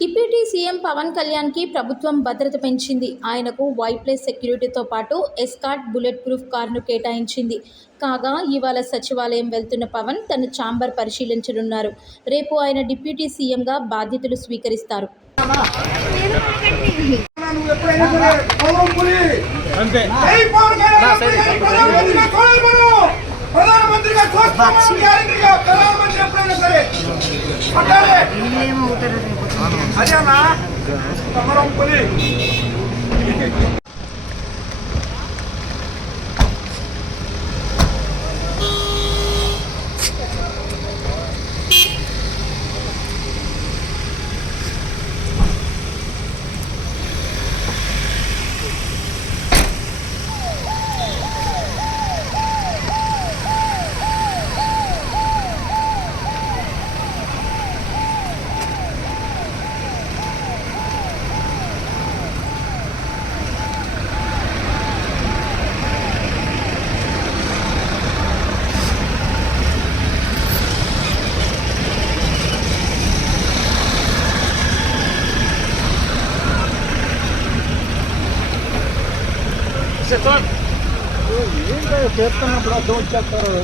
Deputy CM Pawan కళ్యాణ్కి ప్రభుత్వం భద్రత పెంచింది. ఆయనకు వైప్లస్ సెక్యూరిటీతో పాటు ఎస్కార్ట్ బుల్లెట్ ప్రూఫ్ కారును కేటాయించింది. కాగా ఇవాళ సచివాలయం వెళ్తున్న పవన్ తన ఛాంబర్ పరిశీలించనున్నారు. రేపు ఆయన డిప్యూటీ సీఎంగా బాధ్యతలు స్వీకరిస్తారు. అదేనా సమరం పులి ఏంటో చేస్తున్నప్పుడు అర్థం వచ్చేస్తారు.